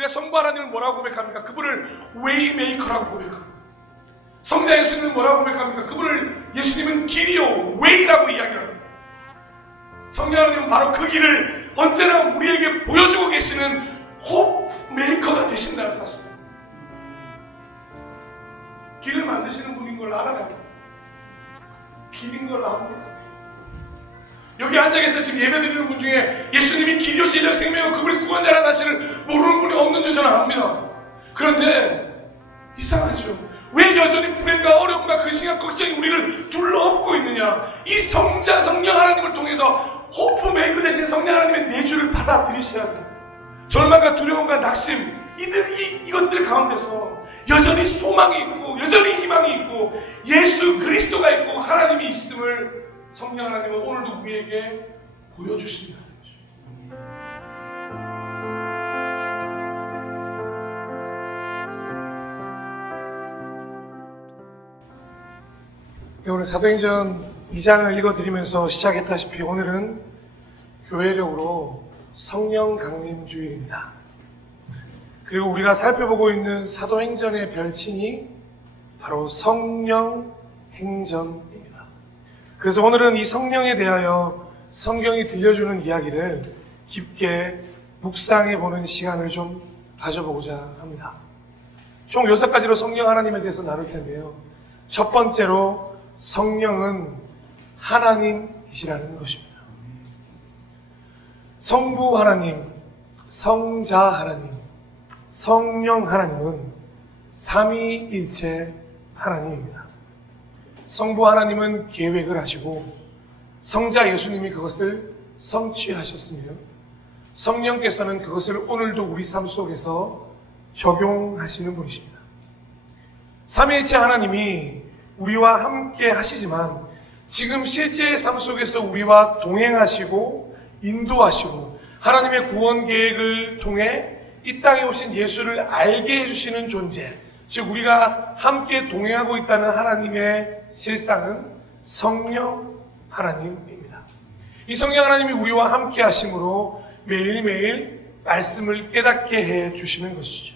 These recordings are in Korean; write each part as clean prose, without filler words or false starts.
우리가 성부 하나님을 뭐라고 고백합니까? 그분을 웨이메이커라고 고백합니다. 성자 예수님은 뭐라고 고백합니까? 그분을 예수님은 길이요 웨이라고 이야기합니다. 성령 하나님은 바로 그 길을 언제나 우리에게 보여주고 계시는 호프 메이커가 되신다는 사실입니다. 길을 만드시는 분인 걸 알아야 돼요. 길인 걸 압니다. 여기 앉아 계셔서 지금 예배드리는 분 중에 예수님이 길이요 진리요 생명이요 그분이 구원자라는 사실을 모르는 분이 없는 줄 저는 압니다. 그런데 이상하죠. 왜 여전히 불행과 어려움과 근심과 걱정이 우리를 둘러엎고 있느냐? 이 성자 성령 하나님을 통해서 호프 메이커 되신 성령 하나님의 내주를 받아들이셔야 돼요. 절망과 두려움과 낙심 이것들 가운데서 여전히 소망이 있고 여전히 희망이 있고 예수 그리스도가 있고 하나님이 있음을 성령 하나님은 오늘도 우리에게 보여주신다. 오늘 사도행전 2장을 읽어드리면서 시작했다시피 오늘은 교회력으로 성령 강림 주일입니다. 그리고 우리가 살펴보고 있는 사도행전의 별칭이 바로 성령 행전입니다. 그래서 오늘은 이 성령에 대하여 성경이 들려주는 이야기를 깊게 묵상해보는 시간을 좀 가져보고자 합니다. 총 6가지로 성령 하나님에 대해서 나눌 텐데요. 첫 번째로 성령은 하나님이시라는 것입니다. 성부 하나님, 성자 하나님, 성령 하나님은 삼위일체 하나님입니다. 성부 하나님은 계획을 하시고 성자 예수님이 그것을 성취하셨으며 성령께서는 그것을 오늘도 우리 삶 속에서 적용하시는 분이십니다. 삼위일체 하나님이 우리와 함께 하시지만 지금 실제의 삶 속에서 우리와 동행하시고 인도하시고 하나님의 구원 계획을 통해 이 땅에 오신 예수를 알게 해주시는 존재, 즉 우리가 함께 동행하고 있다는 하나님의 실상은 성령 하나님입니다. 이 성령 하나님이 우리와 함께 하심으로 매일매일 말씀을 깨닫게 해 주시는 것이죠.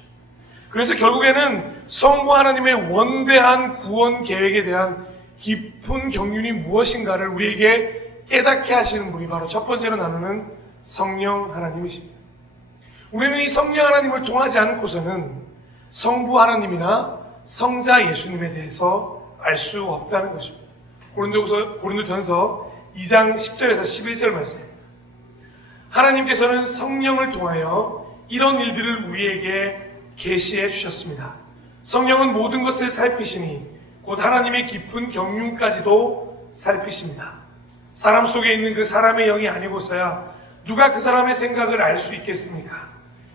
그래서 결국에는 성부 하나님의 원대한 구원 계획에 대한 깊은 경륜이 무엇인가를 우리에게 깨닫게 하시는 분이 바로 첫 번째로 나누는 성령 하나님이십니다. 우리는 이 성령 하나님을 통하지 않고서는 성부 하나님이나 성자 예수님에 대해서 알 수 없다는 것입니다. 고린도전서 2장 10절에서 11절 말씀입니다. 하나님께서는 성령을 통하여 이런 일들을 우리에게 계시해 주셨습니다. 성령은 모든 것을 살피시니 곧 하나님의 깊은 경륜까지도 살피십니다. 사람 속에 있는 그 사람의 영이 아니고서야 누가 그 사람의 생각을 알 수 있겠습니까?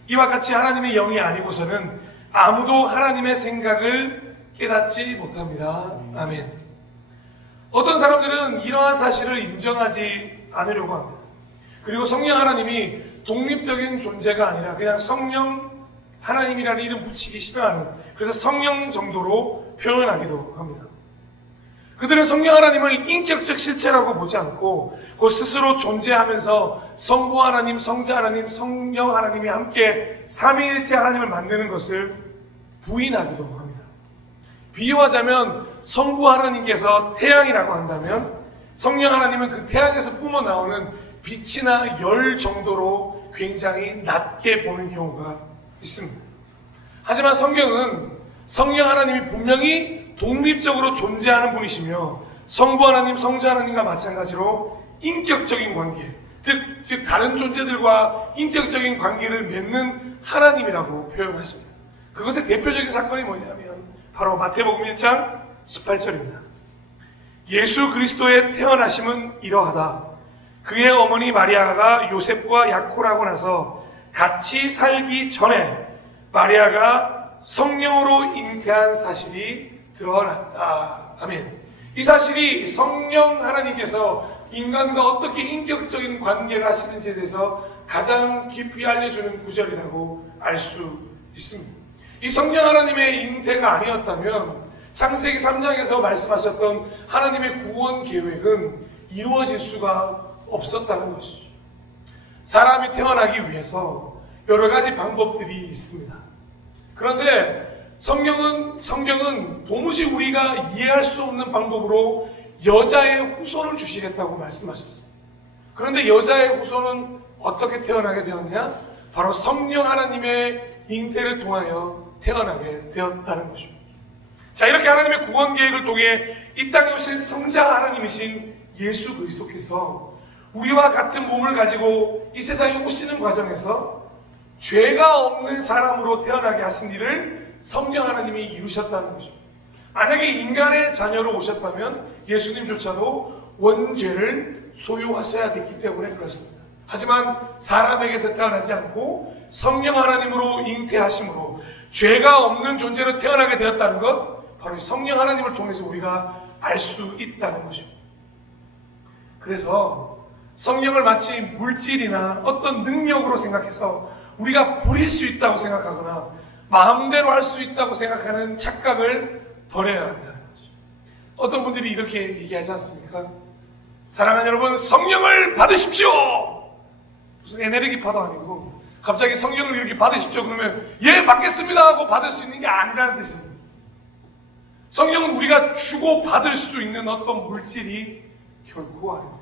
이와 같이 하나님의 영이 아니고서는 아무도 하나님의 생각을 깨닫지 못합니다. 아멘. 어떤 사람들은 이러한 사실을 인정하지 않으려고 합니다. 그리고 성령 하나님이 독립적인 존재가 아니라 그냥 성령 하나님이라는 이름 붙이기 싫어하는, 그래서 성령 정도로 표현하기도 합니다. 그들은 성령 하나님을 인격적 실체라고 보지 않고 그 스스로 존재하면서 성부 하나님, 성자 하나님, 성령 하나님이 함께 삼위일체 하나님을 만드는 것을 부인하기도 합니다. 비유하자면 성부 하나님께서 태양이라고 한다면 성령 하나님은 그 태양에서 뿜어나오는 빛이나 열 정도로 굉장히 낮게 보는 경우가 있습니다. 하지만 성경은 성령 하나님이 분명히 독립적으로 존재하는 분이시며 성부 하나님, 성자 하나님과 마찬가지로 인격적인 관계, 즉 다른 존재들과 인격적인 관계를 맺는 하나님이라고 표현하십니다. 그것의 대표적인 사건이 뭐냐면 바로 마태복음 1장 18절입니다. 예수 그리스도의 태어나심은 이러하다. 그의 어머니 마리아가 요셉과 약혼하고 나서 같이 살기 전에 마리아가 성령으로 잉태한 사실이 드러났다. 아멘. 이 사실이 성령 하나님께서 인간과 어떻게 인격적인 관계를 하시는지에 대해서 가장 깊이 알려주는 구절이라고 알 수 있습니다. 이 성령 하나님의 잉태가 아니었다면 창세기 3장에서 말씀하셨던 하나님의 구원 계획은 이루어질 수가 없었다는 것이죠. 사람이 태어나기 위해서 여러 가지 방법들이 있습니다. 그런데 성경은 도무지 우리가 이해할 수 없는 방법으로 여자의 후손을 주시겠다고 말씀하셨어요. 그런데 여자의 후손은 어떻게 태어나게 되었냐? 바로 성령 하나님의 잉태를 통하여 태어나게 되었다는 것입니다. 자, 이렇게 하나님의 구원 계획을 통해 이 땅에 오신 성자 하나님이신 예수 그리스도께서 우리와 같은 몸을 가지고 이 세상에 오시는 과정에서 죄가 없는 사람으로 태어나게 하신 일을 성령 하나님이 이루셨다는 것입니다. 만약에 인간의 자녀로 오셨다면 예수님조차도 원죄를 소유하셔야 됐기 때문에 그렇습니다. 하지만 사람에게서 태어나지 않고 성령 하나님으로 잉태하심으로 죄가 없는 존재로 태어나게 되었다는 것, 바로 성령 하나님을 통해서 우리가 알 수 있다는 것입니다. 그래서 성령을 마치 물질이나 어떤 능력으로 생각해서 우리가 부릴 수 있다고 생각하거나 마음대로 할 수 있다고 생각하는 착각을 버려야 한다는 거죠. 어떤 분들이 이렇게 얘기하지 않습니까? 사랑하는 여러분, 성령을 받으십시오! 무슨 에네르기파도 아니고 갑자기 성령을 이렇게 받으십시오 그러면 예 받겠습니다 하고 받을 수 있는 게 아니라는 뜻입니다. 성령은 우리가 주고 받을 수 있는 어떤 물질이 결코 아닙니다.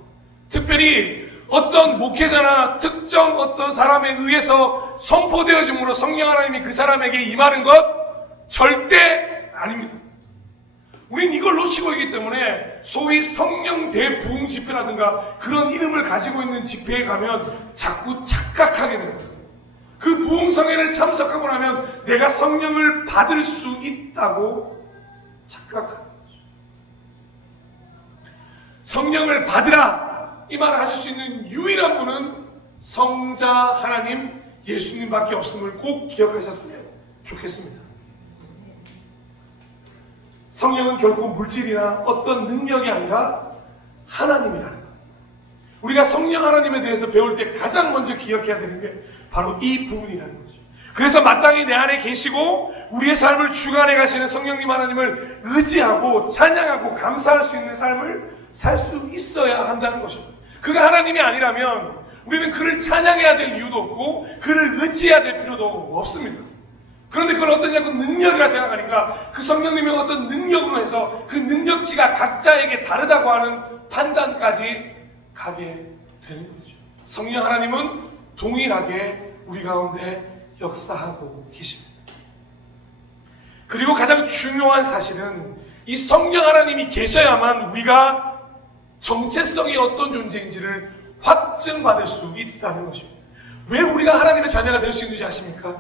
특별히 어떤 목회자나 특정 어떤 사람에 의해서 선포되어짐으로 성령 하나님이 그 사람에게 임하는 것 절대 아닙니다. 우린 이걸 놓치고 있기 때문에 소위 성령 대부흥 집회라든가 그런 이름을 가지고 있는 집회에 가면 자꾸 착각하게 됩니다. 그 부흥성회를 참석하고 나면 내가 성령을 받을 수 있다고 착각합니다. 성령을 받으라 이 말을 하실 수 있는 유일한 분은 성자 하나님 예수님밖에 없음을 꼭 기억하셨으면 좋겠습니다. 성령은 결국 물질이나 어떤 능력이 아니라 하나님이라는 것. 우리가 성령 하나님에 대해서 배울 때 가장 먼저 기억해야 되는 게 바로 이 부분이라는 거죠. 그래서 마땅히 내 안에 계시고 우리의 삶을 주관해 가시는 성령님 하나님을 의지하고 찬양하고 감사할 수 있는 삶을 살 수 있어야 한다는 것입니다. 그가 하나님이 아니라면 우리는 그를 찬양해야 될 이유도 없고 그를 의지해야 될 필요도 없습니다. 그런데 그걸 어떤 능력이라 생각하니까 그 성령님의 어떤 능력으로 해서 그 능력치가 각자에게 다르다고 하는 판단까지 가게 되는 거죠. 성령 하나님은 동일하게 우리 가운데 역사하고 계십니다. 그리고 가장 중요한 사실은 이 성령 하나님이 계셔야만 우리가 정체성이 어떤 존재인지를 확증받을 수 있다는 것입니다. 왜 우리가 하나님의 자녀가 될 수 있는지 아십니까?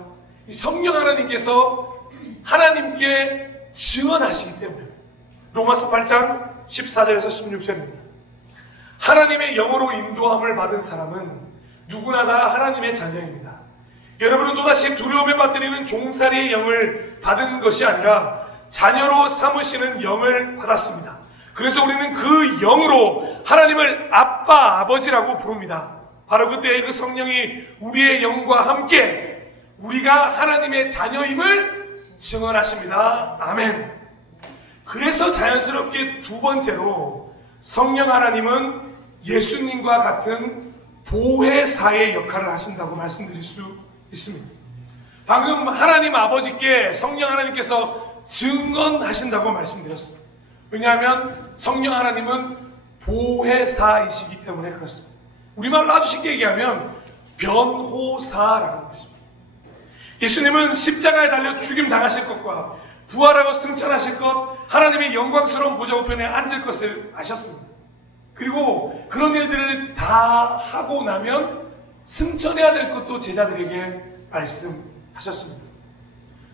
이 성령 하나님께서 하나님께 증언하시기 때문에. 로마서 8장 14절에서 16절입니다. 하나님의 영으로 인도함을 받은 사람은 누구나 다 하나님의 자녀입니다. 여러분은 또다시 두려움에 빠뜨리는 종살이의 영을 받은 것이 아니라 자녀로 삼으시는 영을 받았습니다. 그래서 우리는 그 영으로 하나님을 아빠, 아버지라고 부릅니다. 바로 그때 그 성령이 우리의 영과 함께 우리가 하나님의 자녀임을 증언하십니다. 아멘. 그래서 자연스럽게 두 번째로 성령 하나님은 예수님과 같은 보혜사의 역할을 하신다고 말씀드릴 수 있습니다. 방금 하나님 아버지께 성령 하나님께서 증언하신다고 말씀드렸습니다. 왜냐하면 성령 하나님은 보혜사이시기 때문에 그렇습니다. 우리말로 아주 쉽게 얘기하면 변호사라는 것입니다. 예수님은 십자가에 달려 죽임 당하실 것과 부활하고 승천하실 것, 하나님의 영광스러운 보좌 우편에 앉을 것을 아셨습니다. 그리고 그런 일들을 다 하고 나면 승천해야 될 것도 제자들에게 말씀하셨습니다.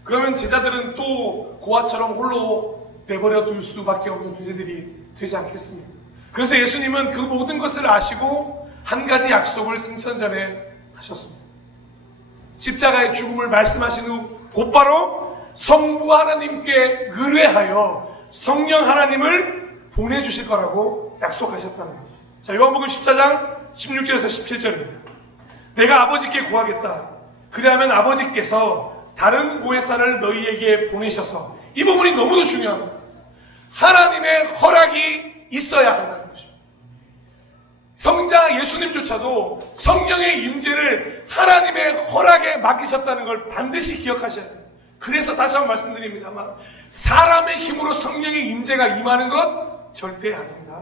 그러면 제자들은 또 고아처럼 홀로 내버려 둘 수밖에 없는 존재들이 되지 않겠습니까? 그래서 예수님은 그 모든 것을 아시고 한 가지 약속을 승천 전에 하셨습니다. 십자가의 죽음을 말씀하신 후 곧바로 성부 하나님께 의뢰하여 성령 하나님을 보내주실 거라고 약속하셨다는 거죠. 자, 요한복음 14장 16절에서 17절입니다. 내가 아버지께 구하겠다. 그리하면 아버지께서 다른 보혜사를 너희에게 보내셔서, 이 부분이 너무도 중요합니다. 하나님의 허락이 있어야 한다는 것입니다. 성자 예수님조차도 성령의 임재를 하나님의 허락에 맡기셨다는 걸 반드시 기억하셔야 돼요. 그래서 다시 한번 말씀드립니다만 사람의 힘으로 성령의 임재가 임하는 것 절대 아닙니다.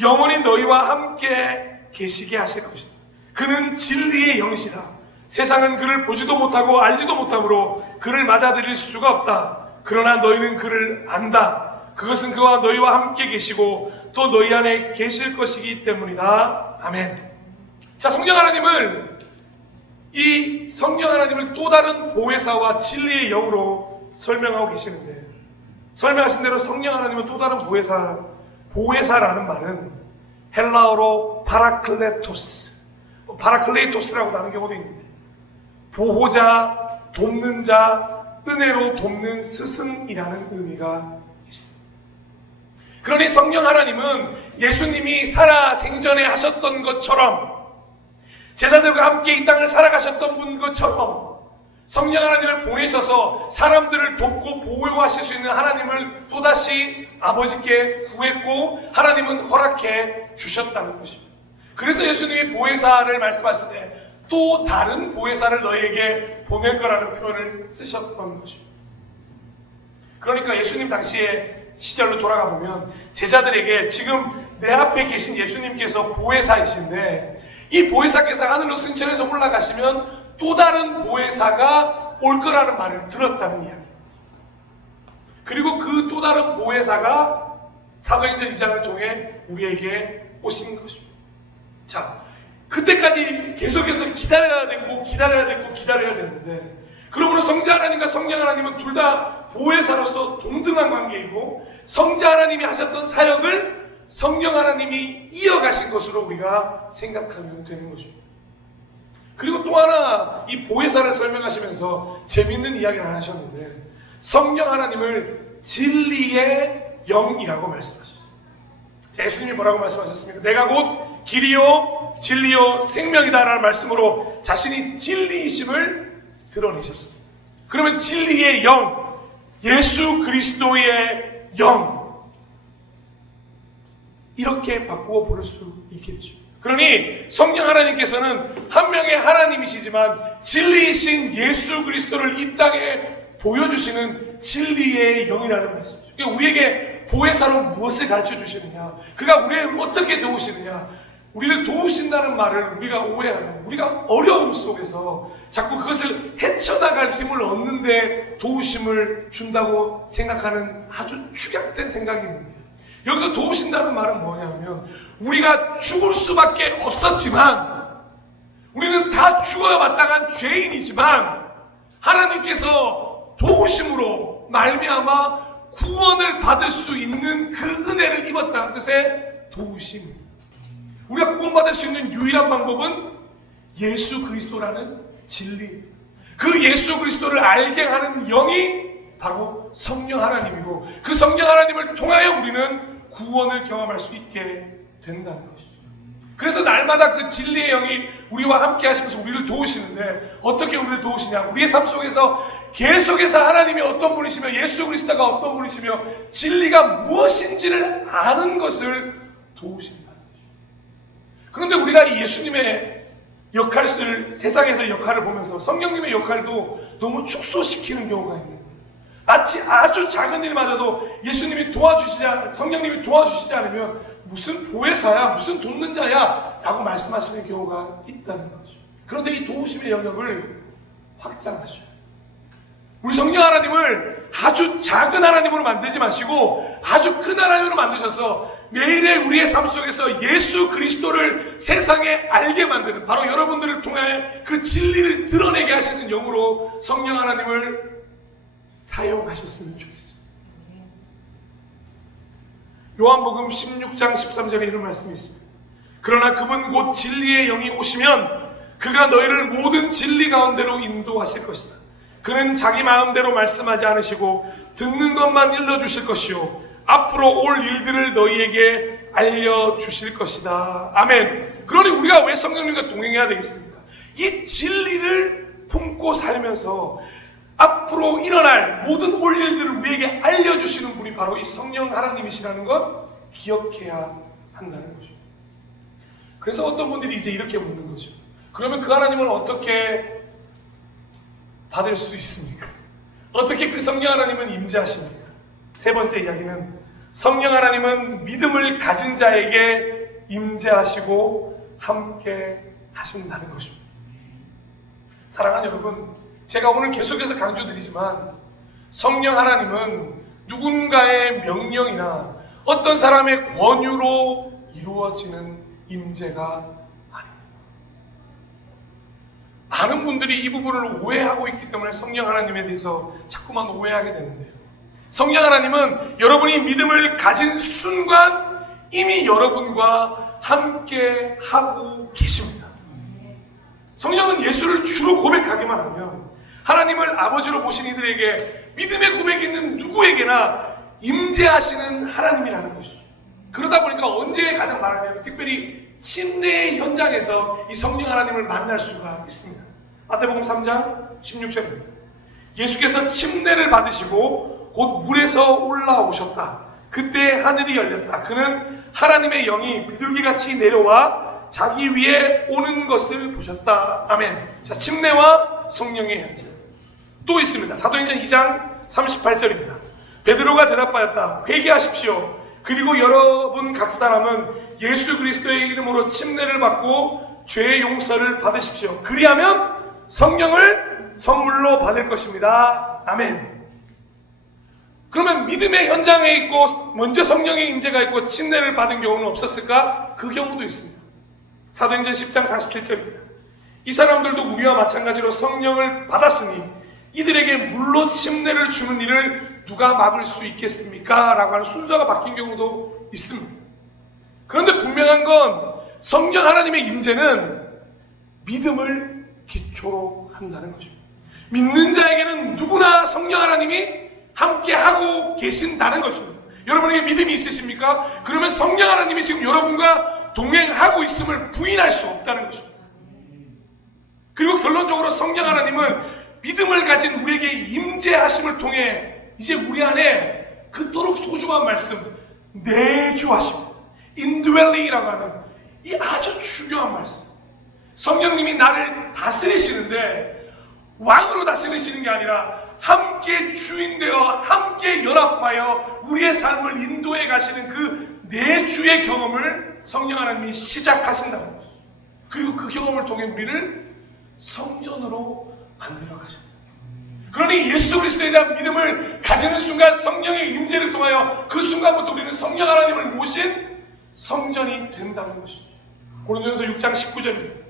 영원히 너희와 함께 계시게 하실 것이다. 그는 진리의 영이시다. 세상은 그를 보지도 못하고 알지도 못하므로 그를 맞아들일 수가 없다. 그러나 너희는 그를 안다. 그것은 그와 너희와 함께 계시고 또 너희 안에 계실 것이기 때문이다. 아멘. 자, 성령 하나님을 또 다른 보혜사와 진리의 영으로 설명하고 계시는데, 설명하신 대로 성령 하나님은 또 다른 보혜사라는 말은 헬라어로 파라클레토스라고 하는 경우도 있는데, 보호자, 돕는 자, 은혜로 돕는 스승이라는 의미가 있습니다. 그러니 성령 하나님은 예수님이 살아 생전에 하셨던 것처럼, 제자들과 함께 이 땅을 살아가셨던 분 것처럼 성령 하나님을 보내셔서 사람들을 돕고 보호하실 수 있는 하나님을 또다시 아버지께 구했고 하나님은 허락해 주셨다는 것입니다. 그래서 예수님이 보혜사를 말씀하실 때 또 다른 보혜사를 너희에게 보낼 거라는 표현을 쓰셨던 것입니다. 그러니까 예수님 당시의 시절로 돌아가 보면 제자들에게 지금 내 앞에 계신 예수님께서 보혜사이신데, 이 보혜사께서 하늘로 승천해서 올라가시면 또 다른 보혜사가 올 거라는 말을 들었다는 이야기. 그리고 그 또 다른 보혜사가 사도행전 2장을 통해 우리에게 오신 것입니다. 자, 그때까지 계속해서 기다려야 되는데, 그러므로 성자 하나님과 성령 하나님은 둘 다 보혜사로서 동등한 관계이고, 성자 하나님이 하셨던 사역을 성령 하나님이 이어가신 것으로 우리가 생각하면 되는 것입니다. 그리고 또 하나 이 보혜사를 설명하시면서 재밌는 이야기를 하나 하셨는데, 성령 하나님을 진리의 영이라고 말씀하셨어요. 예수님이 뭐라고 말씀하셨습니까? 내가 곧 길이요 진리요 생명이다라는 말씀으로 자신이 진리이심을 드러내셨어요. 그러면 진리의 영, 예수 그리스도의 영, 이렇게 바꾸어 부를 수 있겠죠. 그러니 성령 하나님께서는 한 명의 하나님이시지만 진리이신 예수 그리스도를 이 땅에 보여주시는 진리의 영이라는 말씀이죠. 그러니까 우리에게 보혜사로 무엇을 가르쳐 주시느냐, 그가 우리를 어떻게 도우시느냐, 우리를 도우신다는 말을 우리가 오해하고 우리가 어려움 속에서 자꾸 그것을 헤쳐나갈 힘을 얻는데 도우심을 준다고 생각하는 아주 축약된 생각이 있는데, 여기서 도우신다는 말은 뭐냐면 우리가 죽을 수밖에 없었지만, 우리는 다 죽어야 마땅한 죄인이지만 하나님께서 도우심으로 말미암아 구원을 받을 수 있는 그 은혜를 입었다는 뜻의 도우심. 우리가 구원받을 수 있는 유일한 방법은 예수 그리스도라는 진리, 그 예수 그리스도를 알게 하는 영이 바로 성령 하나님이고, 그 성령 하나님을 통하여 우리는 구원을 경험할 수 있게 된다는 것이죠. 그래서 날마다 그 진리의 영이 우리와 함께 하시면서 우리를 도우시는데, 어떻게 우리를 도우시냐, 우리의 삶 속에서 계속해서 하나님이 어떤 분이시며 예수 그리스도가 어떤 분이시며 진리가 무엇인지를 아는 것을 도우신다는 것이죠. 그런데 우리가 이 예수님의 역할을, 세상에서 역할을 보면서 성령님의 역할도 너무 축소시키는 경우가 있는 거예요. 마치 아주 작은 일마저도 예수님이 성령님이 도와주시지 않으면 무슨 보혜사야, 무슨 돕는 자야 라고 말씀하시는 경우가 있다는 거죠. 그런데 이 도우심의 영역을 확장하셔요. 우리 성령 하나님을 아주 작은 하나님으로 만들지 마시고 아주 큰 하나님으로 만드셔서 매일의 우리의 삶 속에서 예수 그리스도를 세상에 알게 만드는, 바로 여러분들을 통해 그 진리를 드러내게 하시는 영으로 성령 하나님을 사용하셨으면 좋겠습니다. 요한복음 16장 13절에 이런 말씀이 있습니다. 그러나 그분 곧 진리의 영이 오시면 그가 너희를 모든 진리 가운데로 인도하실 것이다. 그는 자기 마음대로 말씀하지 않으시고 듣는 것만 일러주실 것이요 앞으로 올 일들을 너희에게 알려주실 것이다. 아멘. 그러니 우리가 왜 성령님과 동행해야 되겠습니까? 이 진리를 품고 살면서 앞으로 일어날 모든 올 일들을 우리에게 알려주시는 분이 바로 이 성령 하나님이시라는 것 기억해야 한다는 것입니다. 그래서 어떤 분들이 이제 이렇게 묻는 거죠. 그러면 그 하나님을 어떻게 받을 수 있습니까? 어떻게 그 성령 하나님은 임재하십니까? 세 번째 이야기는 성령 하나님은 믿음을 가진 자에게 임재하시고 함께 하신다는 것입니다. 사랑하는 여러분, 제가 오늘 계속해서 강조드리지만 성령 하나님은 누군가의 명령이나 어떤 사람의 권유로 이루어지는 임재가 아닙니다. 많은 분들이 이 부분을 오해하고 있기 때문에 성령 하나님에 대해서 자꾸만 오해하게 되는데요. 성령 하나님은 여러분이 믿음을 가진 순간 이미 여러분과 함께 하고 계십니다. 성령은 예수를 주로 고백하기만 하면 하나님을 아버지로 보신 이들에게 믿음의 고백이 있는 누구에게나 임재하시는 하나님이라는 것이죠. 그러다 보니까 언제 가장 많으면 특별히 침례의 현장에서 이 성령 하나님을 만날 수가 있습니다. 마태복음 3장 16절입니다. 예수께서 침례를 받으시고 곧 물에서 올라오셨다. 그때 하늘이 열렸다. 그는 하나님의 영이 비둘기같이 내려와 자기 위에 오는 것을 보셨다. 아멘. 자, 침례와 성령의 현장. 또 있습니다. 사도행전 2장 38절입니다. 베드로가 대답하였다. 회개하십시오. 그리고 여러분 각 사람은 예수 그리스도의 이름으로 침례를 받고 죄의 용서를 받으십시오. 그리하면 성령을 선물로 받을 것입니다. 아멘. 그러면 믿음의 현장에 있고 먼저 성령의 임재가 있고 침례를 받은 경우는 없었을까? 그 경우도 있습니다. 사도행전 10장 47절입니다. 이 사람들도 우리와 마찬가지로 성령을 받았으니 이들에게 물로 침례를 주는 일을 누가 막을 수 있겠습니까? 라고 하는 순서가 바뀐 경우도 있습니다. 그런데 분명한 건 성령 하나님의 임재는 믿음을 기초로 한다는 거죠. 믿는 자에게는 누구나 성령 하나님이 함께하고 계신다는 것입니다. 여러분에게 믿음이 있으십니까? 그러면 성령 하나님이 지금 여러분과 동행하고 있음을 부인할 수 없다는 것입니다. 그리고 결론적으로 성령 하나님은 믿음을 가진 우리에게 임재하심을 통해 이제 우리 안에 그토록 소중한 말씀, 내주하심, indwelling이라고 하는 이 아주 중요한 말씀. 성령님이 나를 다스리시는데 왕으로 다스리시는 게 아니라 함께 주인되어 함께 연합하여 우리의 삶을 인도해 가시는 그 내주의 경험을 성령 하나님이 시작하신다는 거죠. 그리고 그 경험을 통해 우리를 성전으로 만들어 가신다. 그러니 예수 그리스도에 대한 믿음을 가지는 순간 성령의 임재를 통하여 그 순간부터 우리는 성령 하나님을 모신 성전이 된다는 것이죠. 고린도전서 6장 19절입니다.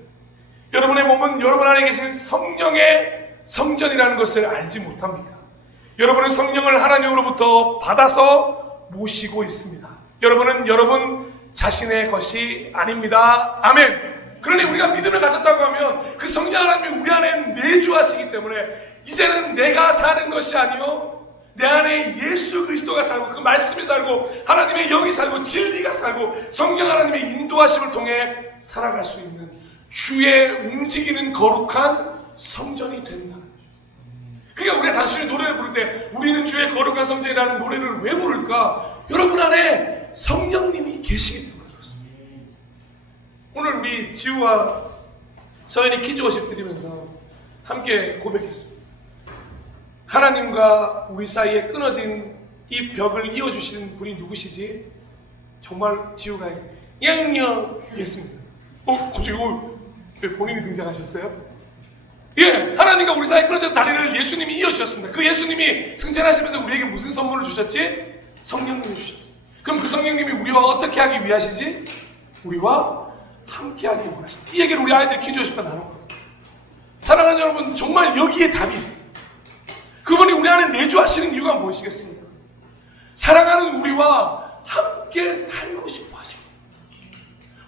여러분의 몸은 여러분 안에 계신 성령의 성전이라는 것을 알지 못합니까? 여러분은 성령을 하나님으로부터 받아서 모시고 있습니다. 여러분은 여러분 자신의 것이 아닙니다. 아멘. 그러니 우리가 믿음을 가졌다고 하면 그 성령 하나님이 우리 안에 내주하시기 때문에 이제는 내가 사는 것이 아니요 내 안에 예수 그리스도가 살고 그 말씀이 살고 하나님의 영이 살고 진리가 살고 성령 하나님의 인도하심을 통해 살아갈 수 있는 주의 움직이는 거룩한 성전이 된다는 거죠. 그러니까 우리가 단순히 노래를 부를 때 우리는 주의 거룩한 성전이라는 노래를 왜 부를까? 여러분 안에 성령님이 계시기 때문에 그렇습니다. 오늘 우리 지우와 서연이 키즈워십 드리면서 함께 고백했습니다. 하나님과 우리 사이에 끊어진 이 벽을 이어주시는 분이 누구시지? 정말 지우가 양녕 했습니다. 갑자기 왜 본인이 등장하셨어요? 예, 하나님과 우리 사이에 끊어진 다리를 예수님이 이어주셨습니다. 그 예수님이 승천하시면서 우리에게 무슨 선물을 주셨지? 성령님을 주셨어요. 그럼 그 성령님이 우리와 어떻게 하기 위하시지? 우리와 함께 하기 원하신다. 이 얘기를 우리 아이들 키즈워십과 나눈 거예요. 사랑하는 여러분, 정말 여기에 답이 있어요. 그분이 우리 안에 내주하시는 이유가 무엇이겠습니까? 사랑하는 우리와 함께 살고 싶어 하십니다.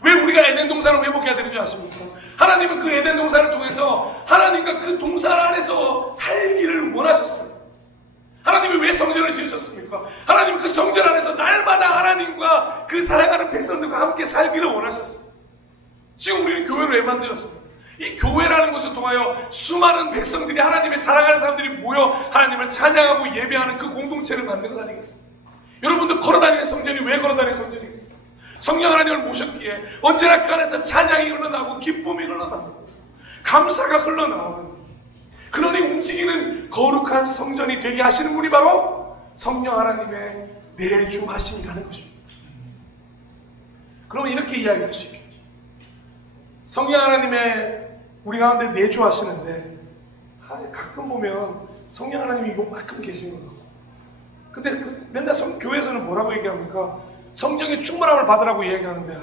왜 우리가 에덴 동산을 회복해야 되는지 아십니까? 하나님은 그 에덴 동산을 통해서 하나님과 그 동산 안에서 살기를 원하셨어요. 하나님이 왜 성전을 지으셨습니까? 하나님은 그 성전 안에서 날마다 하나님과 그 사랑하는 백성들과 함께 살기를 원하셨어요. 지금 우리는 교회로 왜 만들었습니까? 이 교회라는 것을 통하여 수많은 백성들이 하나님을 사랑하는 사람들이 모여 하나님을 찬양하고 예배하는 그 공동체를 만든 것 아니겠습니까? 여러분들 걸어다니는 성전이 왜 걸어다니는 성전이겠습니까? 성령 하나님을 모셨기에 언제나 그 안에서 찬양이 흘러나오고 기쁨이 흘러나오고 감사가 흘러나오는, 그러니 움직이는 거룩한 성전이 되게 하시는 분이 바로 성령 하나님의 내주하심이라는 것입니다. 그러면 이렇게 이야기할 수 있겠죠. 성령 하나님의 우리 가운데 내주하시는데 가끔 보면 성령 하나님이 이것만큼 계신 거예요. 근데 맨날 교회에서는 뭐라고 얘기합니까? 성령의 충만함을 받으라고 얘기하는데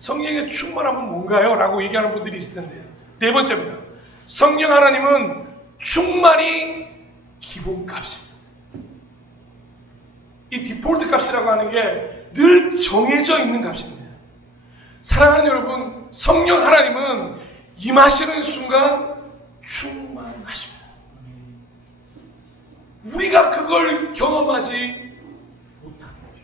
성령의 충만함은 뭔가요? 라고 얘기하는 분들이 있을 텐데요. 네 번째입니다. 성령 하나님은 충만이 기본값입니다. 이 디폴트 값이라고 하는 게 늘 정해져 있는 값입니다. 사랑하는 여러분, 성령 하나님은 임하시는 순간 충만하십니다. 우리가 그걸 경험하지 못하는 거죠.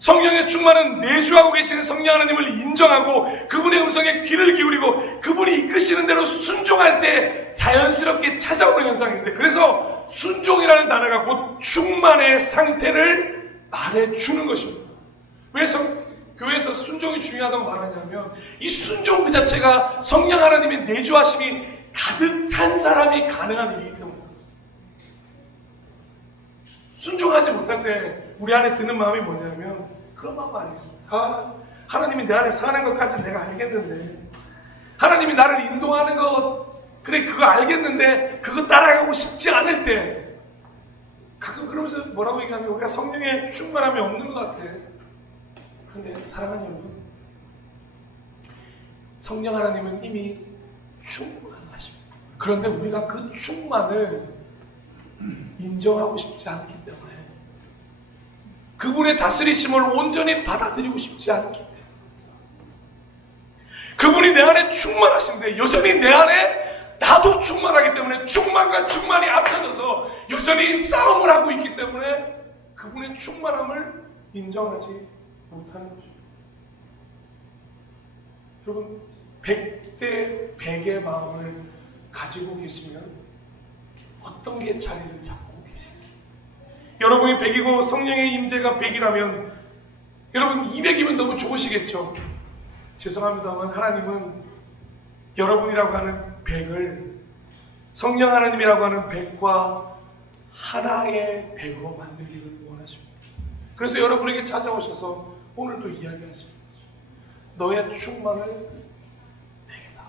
성령의 충만은 내주하고 계시는 성령 하나님을 인정하고 그분의 음성에 귀를 기울이고 그분이 이끄시는 대로 순종할 때 자연스럽게 찾아오는 현상인데, 그래서 순종이라는 단어가 곧 충만의 상태를 말해주는 것입니다. 왜 교회에서 순종이 중요하다고 말하냐면 이 순종 그 자체가 성령 하나님의 내주하심이 가득 찬 사람이 가능한 일이기 때문에 그렇습니다. 순종하지 못할 때 우리 안에 드는 마음이 뭐냐면 그런 마음 아니겠습니까? 하나님이 내 안에 사는 것까지 내가 알겠는데, 하나님이 나를 인도하는 것, 그래 그거 알겠는데 그거 따라가고 싶지 않을 때 가끔 그러면서 뭐라고 얘기하면 우리가 성령의 충만함이 없는 것 같아. 그런데 사랑하는 여러분, 성령 하나님은 이미 충만하십니다. 그런데 우리가 그 충만을 인정하고 싶지 않기 때문에, 그분의 다스리심을 온전히 받아들이고 싶지 않기 때문에, 그분이 내 안에 충만하신데 여전히 내 안에 나도 충만하기 때문에 충만과 충만이 합쳐져서 여전히 싸움을 하고 있기 때문에 그분의 충만함을 인정하지 못하는 거죠. 여러분, 100대 100의 마음을 가지고 계시면 어떤 게 자리를 잡고 계시겠어요? 여러분이 100이고 성령의 임재가 100이라면 여러분 200이면 너무 좋으시겠죠? 죄송합니다만 하나님은 여러분이라고 하는 100을 성령 하나님이라고 하는 100과 하나의 100으로 만들기를 원하십니다. 그래서 여러분에게 찾아오셔서 오늘도 이야기하시는 거죠. 너의 충만을 내게 다.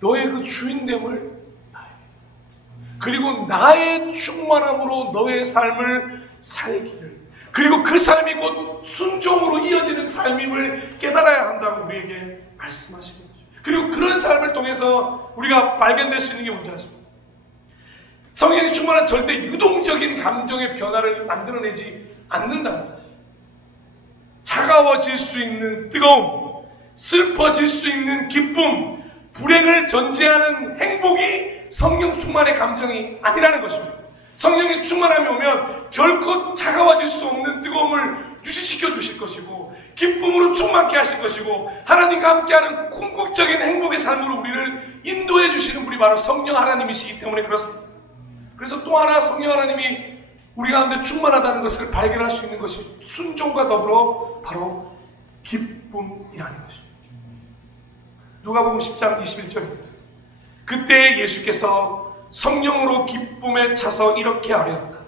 너의 그 주인됨을 나에게. 그리고 나의 충만함으로 너의 삶을 살기를. 그리고 그 삶이 곧 순종으로 이어지는 삶임을 깨달아야 한다고 우리에게 말씀하시는 거죠. 그리고 그런 삶을 통해서 우리가 발견될 수 있는 게 뭔지 아십니까? 성령이 충만한 절대 유동적인 감정의 변화를 만들어내지 않는다는 사실. 차가워질 수 있는 뜨거움, 슬퍼질 수 있는 기쁨, 불행을 전제하는 행복이 성령 충만의 감정이 아니라는 것입니다. 성령의 충만함이 오면 결코 차가워질 수 없는 뜨거움을 유지시켜 주실 것이고 기쁨으로 충만케 하실 것이고 하나님과 함께하는 궁극적인 행복의 삶으로 우리를 인도해 주시는 분이 바로 성령 하나님이시기 때문에 그렇습니다. 그래서 또 하나 성령 하나님이 우리 가운데 충만하다는 것을 발견할 수 있는 것이 순종과 더불어 바로 기쁨이라는 것입니다. 누가복음 10장 21절입니다. 그때 예수께서 성령으로 기쁨에 차서 이렇게 아뢰었다.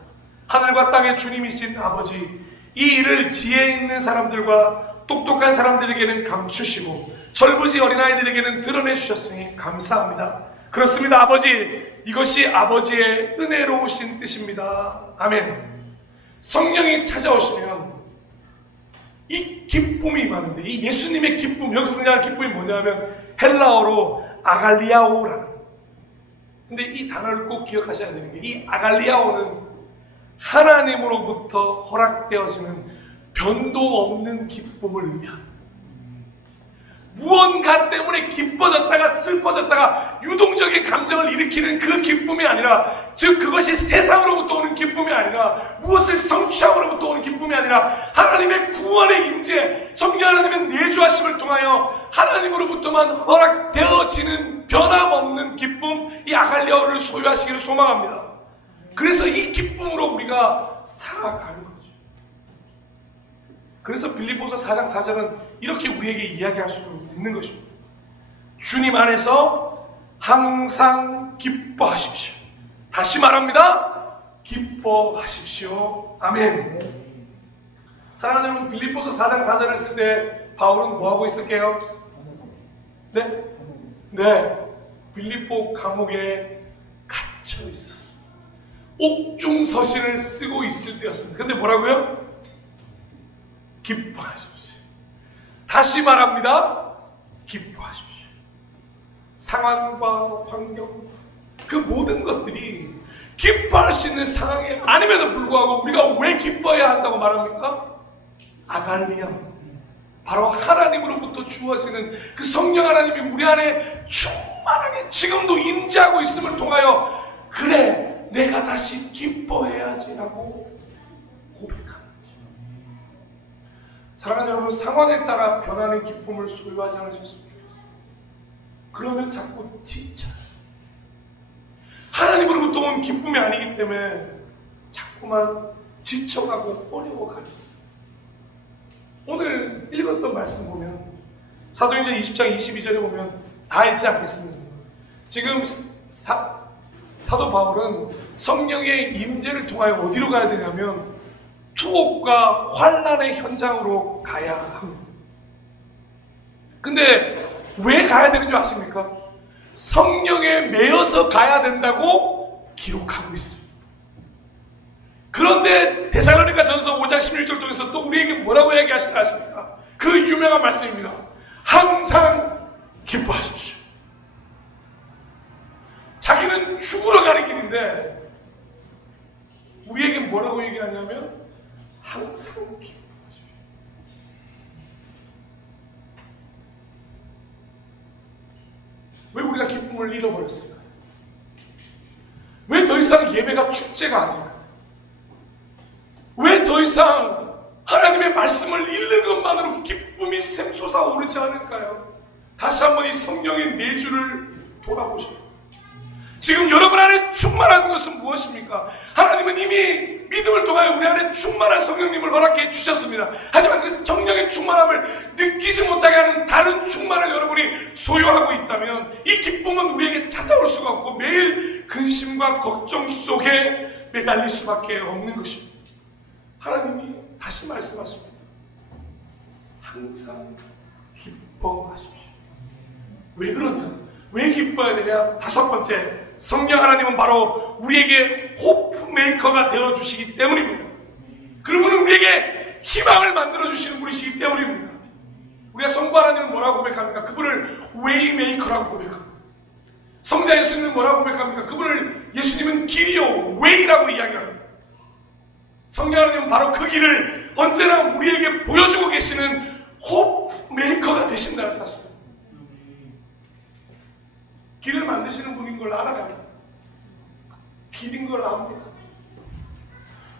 하늘과 땅의 주님이신 아버지, 이 일을 지혜 있는 사람들과 똑똑한 사람들에게는 감추시고 철부지 어린아이들에게는 드러내 주셨으니 감사합니다. 그렇습니다, 아버지. 이것이 아버지의 은혜로우신 뜻입니다. 아멘. 성령이 찾아오시면 이 기쁨이 임하는데, 이 예수님의 기쁨, 여기서 등장하는 기쁨이 뭐냐면 헬라어로 아갈리아오라는. 근데 이 단어를 꼭 기억하셔야 되는 게, 이 아갈리아오는 하나님으로부터 허락되어지는 변도 없는 기쁨을 의미합니다. 무언가 때문에 기뻐졌다가 슬퍼졌다가 유동적인 감정을 일으키는 그 기쁨이 아니라, 즉 그것이 세상으로부터 오는 기쁨이 아니라, 무엇을 성취함으로부터 오는 기쁨이 아니라 하나님의 구원의 임재, 성령 하나님의 내주하심을 통하여 하나님으로부터만 허락되어지는 변함없는 기쁨, 이 아갈리아오를 소유하시기를 소망합니다. 그래서 이 기쁨으로 우리가 살아가는 거죠. 그래서 빌립보서 4장 4절은 이렇게 우리에게 이야기할 수 있는 것입니다. 주님 안에서 항상 기뻐하십시오. 다시 말합니다. 기뻐하십시오. 아멘. 사랑하는 여러분, 빌립보서 4장 4절을 쓸 때 바울은 뭐하고 있을게요? 네? 네. 빌립보 감옥에 갇혀 있었습니다. 옥중 서신을 쓰고 있을 때였습니다. 근데 뭐라고요? 기뻐하십시오. 다시 말합니다. 기뻐하십시오. 상황과 환경, 그 모든 것들이 기뻐할 수 있는 상황이 아님에도 불구하고 우리가 왜 기뻐해야 한다고 말합니까? 아갈리아, 바로 하나님으로부터 주어지는 그 성령 하나님이 우리 안에 충만하게 지금도 임재하고 있음을 통하여 그래, 내가 다시 기뻐해야지라고 고백합니다. 사랑하는 여러분, 상황에 따라 변하는 기쁨을 소유하지 않으셨으면 좋겠어요. 그러면 자꾸 지쳐요. 하나님으로부터 온 기쁨이 아니기 때문에 자꾸만 지쳐가고 어려워가요. 오늘 읽었던 말씀 보면 사도행전 20장 22절에 보면 다 읽지 않겠습니다. 지금 사도 바울은 성령의 임재를 통하여 어디로 가야 되냐면 투옥과 환난의 현장으로 가야 합니다. 근데 왜 가야 되는 줄 아십니까? 성령에 매여서 가야 된다고 기록하고 있습니다. 그런데 데살로니가 전서 5장 16절 통해서 또 우리에게 뭐라고 얘기하신다 아십니까? 그 유명한 말씀입니다. 항상 기뻐하십시오. 자기는 죽으러 가는 길인데 우리에게 뭐라고 얘기하냐면 항상 기뻐하십시오. 왜 우리가 기쁨을 잃어버렸을까요? 왜 더 이상 예배가 축제가 아닌가? 왜 더 이상 하나님의 말씀을 읽는 것만으로 기쁨이 샘솟아 오르지 않을까요? 다시 한번 이 성령의 내주를 돌아보십시오. 지금 여러분 안에 충만한 것은 무엇입니까? 하나님은 이미 믿음을 통하여 우리 안에 충만한 성령님을 허락해 주셨습니다. 하지만 그 성령의 충만함을 느끼지 못하게 하는 다른 충만을 여러분이 소유하고 있다면 이 기쁨은 우리에게 찾아올 수가 없고 매일 근심과 걱정 속에 매달릴 수밖에 없는 것입니다. 하나님이 다시 말씀하십니다. 항상 기뻐하십시오. 왜 그러냐? 왜 기뻐해야 되냐? 다섯 번째, 성령 하나님은 바로 우리에게 호프 메이커가 되어주시기 때문입니다. 그분은 우리에게 희망을 만들어주시는 분이시기 때문입니다. 우리가 성부 하나님은 뭐라고 고백합니까? 그분을 웨이 메이커라고 고백합니다. 성자 예수님은 뭐라고 고백합니까? 그분을 예수님은 길이요 웨이라고 이야기합니다. 성령 하나님은 바로 그 길을 언제나 우리에게 보여주고 계시는 호프 메이커가 되신다는 사실입니다. 길을 만드시는 분인 걸 알아가요. 길인 걸 압니다.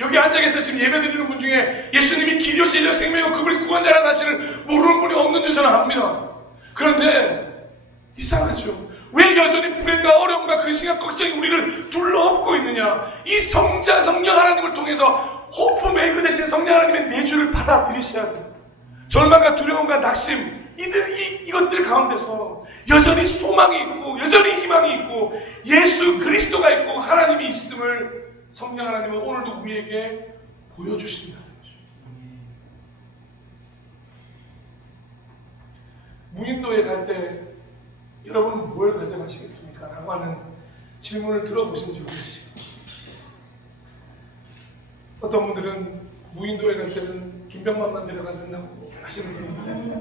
여기 앉아 계셔서 지금 예배드리는 분 중에 예수님이 길이요 진리요 생명이고 그분이 구원자라는 사실을 모르는 분이 없는 줄 저는 압니다. 그런데 이상하죠. 왜 여전히 불행과 어려움과 근심과 걱정이 우리를 둘러엎고 있느냐? 이 성령 하나님을 통해서 호프 메이커 대신 성령 하나님의 내주를 받아들이셔야 돼요. 절망과 두려움과 낙심 이것들 가운데서 여전히 소망이 있고 여전히 희망이 있고 예수 그리스도가 있고 하나님이 있음을 성령 하나님은 오늘도 우리에게 보여주신다는 거죠. 무인도에 갈 때 여러분은 무엇을 가져가시겠습니까? 라고 하는 질문을 들어보신 적이 있으십니까? 어떤 분들은 무인도에 갈 때는 김병만만 데려가야 된다고 하시는 분입니다.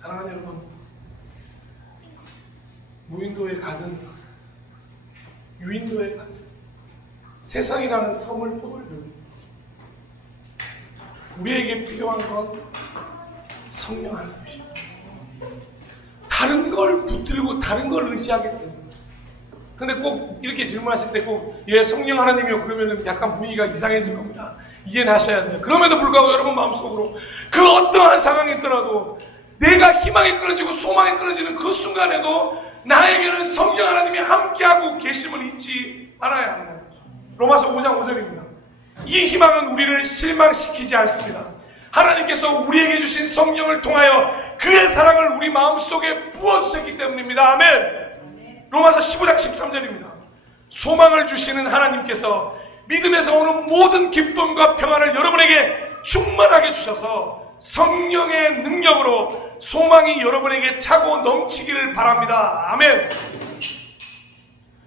사랑하는 여러분, 무인도에 가든 유인도에 가든 세상이라는 섬을 떠돌든 우리에게 필요한 건 성령 하나님이십니다. 다른 걸 붙들고 다른 걸 의지하게 됩니다. 근데 꼭 이렇게 질문하실 때 꼭 예, 성령 하나님이요 그러면은 약간 분위기가 이상해질 겁니다. 이해하셔야 돼요. 그럼에도 불구하고 여러분 마음속으로 그 어떠한 상황이 있더라도 내가 희망이 끊어지고 소망이 끊어지는 그 순간에도 나에게는 성령 하나님이 함께하고 계심을 잊지 말아야 합니다. 로마서 5장 5절입니다. 이 희망은 우리를 실망시키지 않습니다. 하나님께서 우리에게 주신 성령을 통하여 그의 사랑을 우리 마음속에 부어주셨기 때문입니다. 아멘. 로마서 15장 13절입니다. 소망을 주시는 하나님께서 믿음에서 오는 모든 기쁨과 평안을 여러분에게 충만하게 주셔서 성령의 능력으로 소망이 여러분에게 차고 넘치기를 바랍니다. 아멘.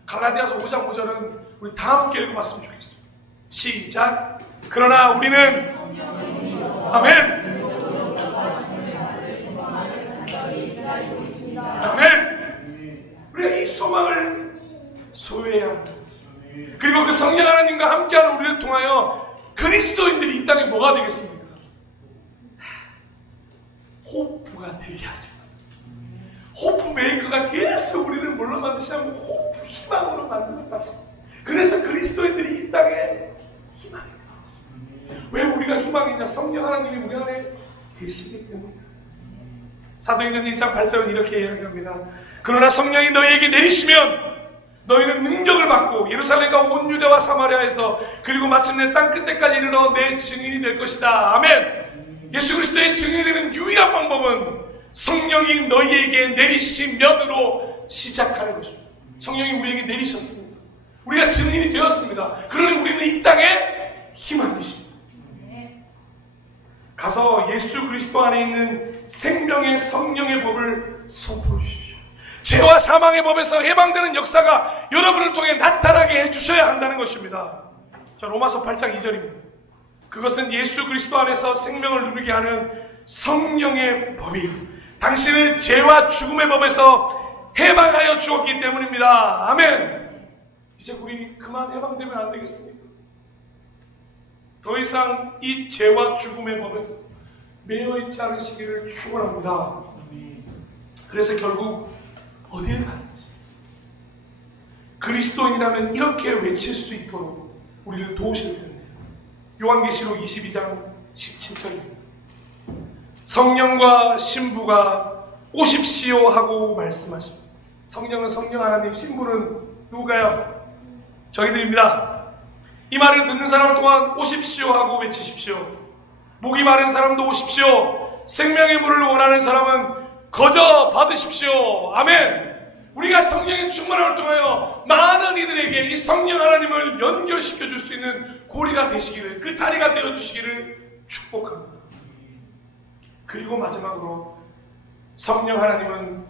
갈라디아서 5장 5절은 우리 다 함께 읽어봤으면 좋겠습니다. 시작. 그러나 우리는 아멘. 아멘. 우리가 이 소망을 소유해야 합니다. 그리고 그 성령 하나님과 함께하는 우리를 통하여 그리스도인들이 이 땅에 뭐가 되겠습니까? 호프가 되게 하십니다. 호프 메이커가 계속 우리를 뭘로 만드시냐면 호프 희망으로 만드는 것입니다. 그래서 그리스도인들이 이 땅에 희망이 되는 왜 우리가 희망이냐? 성령 하나님이 우리 안에 계시기 때문입니다. 사도행전 1장 8절은 이렇게 이야기합니다. 그러나 성령이 너희에게 내리시면 너희는 능력을 받고 예루살렘과 온 유대와 사마리아에서 그리고 마침내 땅 끝에까지 이르러 내 증인이 될 것이다. 아멘. 예수 그리스도의 증인이 되는 유일한 방법은 성령이 너희에게 내리시면으로 시작하는 것입니다. 성령이 우리에게 내리셨습니다. 우리가 증인이 되었습니다. 그러니 우리는 이 땅에 희망이십니다. 가서 예수 그리스도 안에 있는 생명의 성령의 법을 선포해 주십시오. 죄와 사망의 법에서 해방되는 역사가 여러분을 통해 나타나게 해주셔야 한다는 것입니다. 자, 로마서 8장 2절입니다. 그것은 예수 그리스도 안에서 생명을 누리게 하는 성령의 법이 당신을 죄와 죽음의 법에서 해방하여 주었기 때문입니다. 아멘. 이제 우리 그만 해방되면 안 되겠습니까? 더 이상 이 죄와 죽음의 법에서 매여 있지 않으시기를 축원합니다. 그래서 결국 어디를 가는지 그리스도인이라면 이렇게 외칠 수 있도록 우리를 도우실 텐데 요한계시록 22장 17절입니다. 성령과 신부가 오십시오 하고 말씀하십니다. 성령은 성령 하나님, 신부는 누구가요? 저희들입니다. 이 말을 듣는 사람 또한 오십시오 하고 외치십시오. 목이 마른 사람도 오십시오. 생명의 물을 원하는 사람은 거저 받으십시오. 아멘. 우리가 성령의 충만함을 통하여 많은 이들에게 이 성령 하나님을 연결시켜 줄 수 있는 고리가 되시기를, 그 다리가 되어 주시기를 축복합니다. 그리고 마지막으로 성령 하나님은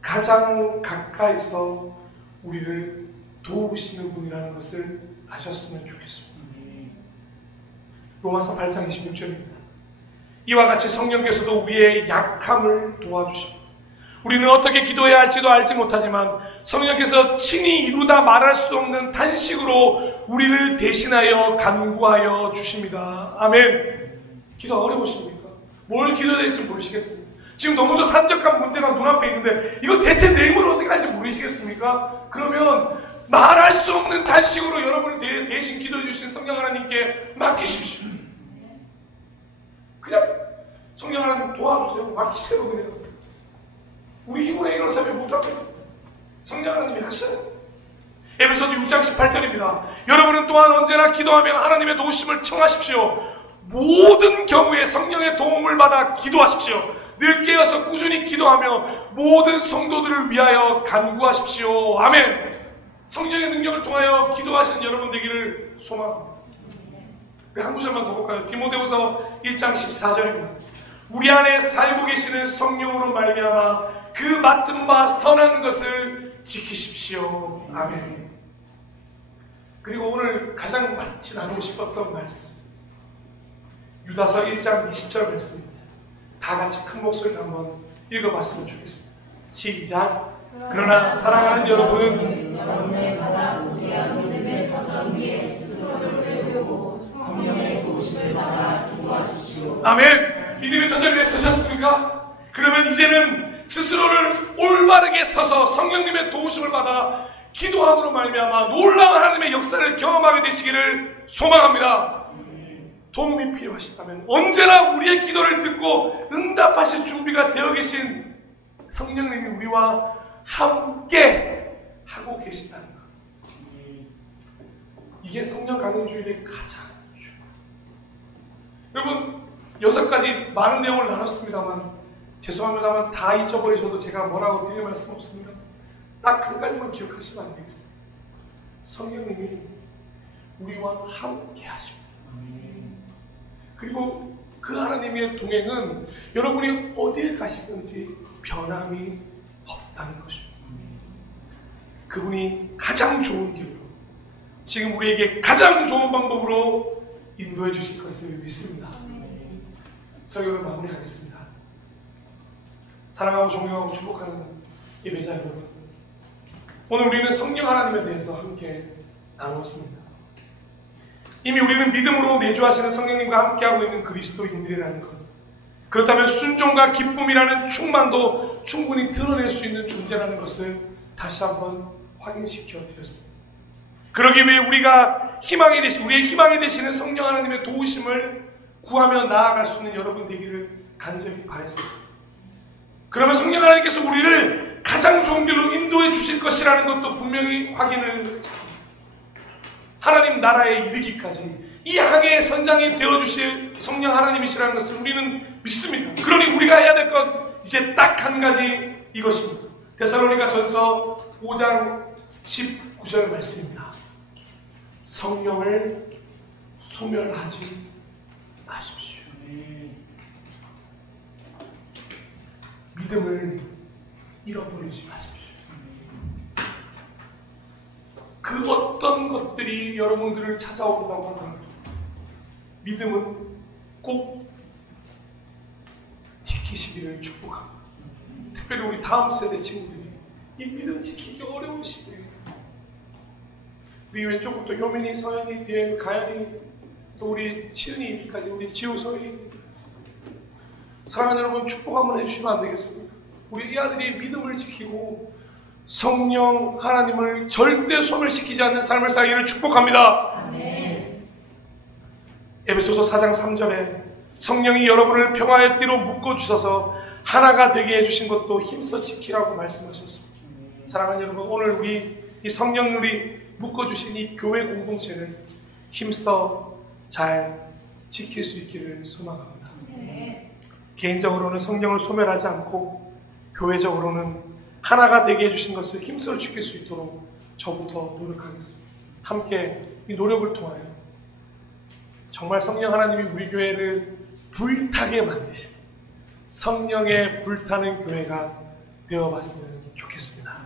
가장 가까이서 우리를 도우시는 분이라는 것을 아셨으면 좋겠습니다. 로마서 8장 26절입니다. 이와 같이 성령께서도 우리의 약함을 도와주십니다. 우리는 어떻게 기도해야 할지도 알지 못하지만 성령께서 친히 이루다 말할 수 없는 탄식으로 우리를 대신하여 간구하여 주십니다. 아멘. 기도 어려우십니까? 뭘 기도해야 될지 모르시겠습니까? 지금 너무도 산적한 문제가 눈앞에 있는데 이거 대체 내 힘으로 어떻게 할지 모르시겠습니까? 그러면 말할 수 없는 탄식으로 여러분을 대신 기도해 주신 성령 하나님께 맡기십시오. 그냥 성령 하나님 도와주세요. 맡기세요. 그냥 우리 힘으로 이걸 어차피 못합니다. 성령 하나님이 하셔요. 에베소서 6장 18절입니다. 여러분은 또한 언제나 기도하며 하나님의 도우심을 청하십시오. 모든 경우에 성령의 도움을 받아 기도하십시오. 늘 깨어서 꾸준히 기도하며 모든 성도들을 위하여 간구하십시오. 아멘. 성령의 능력을 통하여 기도하시는 여러분 되기를 소망합니다. 한 구절만 더 볼까요? 디모데후서 1장 14절입니다. 우리 안에 살고 계시는 성령으로 말미암아 그 맡은 바 선한 것을 지키십시오. 아멘. 그리고 오늘 가장 마치 나누고 싶었던 말씀, 유다서 1장 20절 말씀입니다. 다 같이 큰 목소리로 한번 읽어봤으면 좋겠습니다. 시작. 그러나 사랑하는 여러분은 여러분의 가장 우리한 믿음의 터전 위에 스스로를 세우고 성령의 도우심을 받아 기도하십시오. 아멘. 믿음의 터전 위에 서셨습니까? 그러면 이제는 스스로를 올바르게 서서 성령님의 도우심을 받아 기도함으로 말미암아 놀라운 하나님의 역사를 경험하게 되시기를 소망합니다. 도움이 필요하시다면 언제나 우리의 기도를 듣고 응답하실 준비가 되어 계신 성령님이 우리와 함께 하고 계신다는 것. 이게 성령 강림주일의 가장 여러분 6가지 많은 내용을 나눴습니다만 죄송합니다만 다 잊어버리셔도 제가 뭐라고 드릴 말씀 없습니다. 딱 한 가지만 기억하시면 안 되겠습니다. 성령님이 우리와 함께 하십니다. 그리고 그 하나님의 동행은 여러분이 어딜 가시든지 변함이 없다는 것입니다. 그분이 가장 좋은 길로, 지금 우리에게 가장 좋은 방법으로 인도해 주실 것을 믿습니다. 설교를 마무리하겠습니다. 사랑하고 존경하고 축복하는 예배자 여러분, 오늘 우리는 성령 하나님에 대해서 함께 나누었습니다. 이미 우리는 믿음으로 내주하시는 성령님과 함께하고 있는 그리스도인들이라는 것, 그렇다면 순종과 기쁨이라는 충만도 충분히 드러낼 수 있는 존재라는 것을 다시 한번 확인시켜 드렸습니다. 그러기 위해 우리가 우리의 희망이 되시는 성령 하나님의 도우심을 구하며 나아갈 수 있는 여러분 되기를 간절히 바랬습니다. 그러면 성령 하나님께서 우리를 가장 좋은 길로 인도해 주실 것이라는 것도 분명히 확인을 했습니다. 하나님 나라에 이르기까지 이 항해의 선장이 되어주실 성령 하나님이시라는 것을 우리는 믿습니다. 그러니 우리가 해야 될 것 이제 딱 한 가지 이것입니다. 데살로니가 전서 5장 19절 말씀입니다. 성령을 소멸하지 마십시오. 믿음을 잃어버리지 마십시오. 그 어떤 것들이 여러분들을 찾아온다고 하더라도 믿음은 꼭 지키시기를 축복합니다. 특별히 우리 다음 세대 친구들이 이 믿음 지키기 어려운 시대에 우리 왼쪽부터 효민이, 서연이, 뒤에 가연이, 또 우리 시은이 이미까지 우리 지우서이, 사랑하는 여러분 축복 한번 해주시면 안 되겠습니까? 우리 이 아들이 믿음을 지키고 성령 하나님을 절대 소멸시키지 않는 삶을 살기를 축복합니다. 아멘. 에베소서 4장 3절에 성령이 여러분을 평화의 띠로 묶어주셔서 하나가 되게 해주신 것도 힘써 지키라고 말씀하셨습니다. 사랑하는 여러분, 오늘 우리 이 성령님이 묶어주신 이 교회 공동체를 힘써 잘 지킬 수 있기를 소망합니다. 네. 개인적으로는 성령을 소멸하지 않고 교회적으로는 하나가 되게 해주신 것을 힘써 지킬 수 있도록 저부터 노력하겠습니다. 함께 이 노력을 통하여 정말 성령 하나님이 우리 교회를 불타게 만드신 성령의 불타는 교회가 되어봤으면 좋겠습니다.